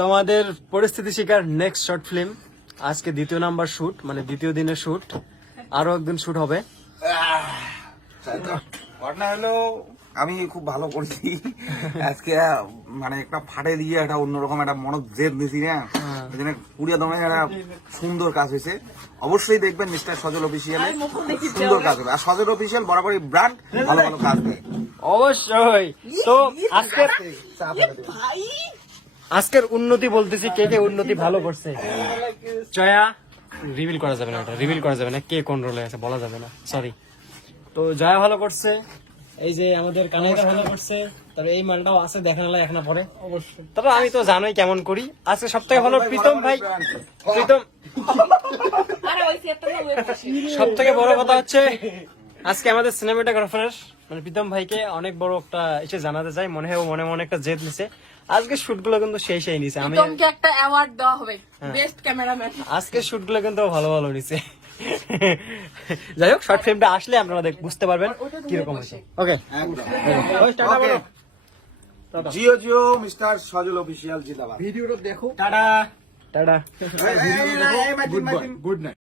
তোমাদের পরিস্থিতি শিকার নেক্সট শর্ট ফিল্ম আজকে দ্বিতীয় নাম্বার শুট, মানে দ্বিতীয় দিনের শুট, আরো একদিন শুট হবে। ঘটনা হলো আমি খুব ভালো করছি আজকে, মানে একটা ফাটে দিয়ে একটা অন্যরকম একটা মনে জেদ দিছি না, ওই জন্য পুরিয়া দমে একটা সুন্দর কাজ হয়েছে। অবশ্যই দেখবেন মিস্টার সজল অফিসিয়ালে, সুন্দর কাজ হবে। আর সজল অফিসিয়াল বরাবরই ব্র্যান্ড, ভালো ভালো কাজ দেয় অবশ্যই। তো আজকের উন্নতি বলতেছি, কে কে উন্নতি ভালো করছে। জয়া রিভিল করা যাবে না, ওটা রিভিল করা যাবে না, কে কোন রোলে আছে বলা যাবে না, সরি। তো জয়া ভালো করছে, এই যে আমাদের কানাইদা ভালো করছে, তবে এই মালটাও আছে দেখানো এখন পরে অবশ্যই। তবে আমি তো জানোই কেমন করি। আজকে সব থেকে ভালো প্রীতম ভাই, প্রীতম। সব থেকে বড় কথা হচ্ছে আজকে আমাদের সিনেমাটোগ্রাফার মানে প্রীতম ভাইকে অনেক বড় একটা এসে জানাতে চাই, মনে হয় ও মনে মনে একটা জেদ নিছে। আজকে শুট গুলো কিন্তু সেই নিছে, আমি একটা অ্যাওয়ার্ড দেওয়া হবে বেস্ট ক্যামেরাম্যান। আজকে শুট গুলো কিন্তু ভালো ভালো নিছে। যাই হোক, শর্ট ফিল্মটা আসলে আপনারা বুঝতে পারবেন কিরকম হয়েছে। ওকে, জিও জিও মিস্টার সজল অফিসিয়াল জিন্দাবাদ। Tata tata. Good night.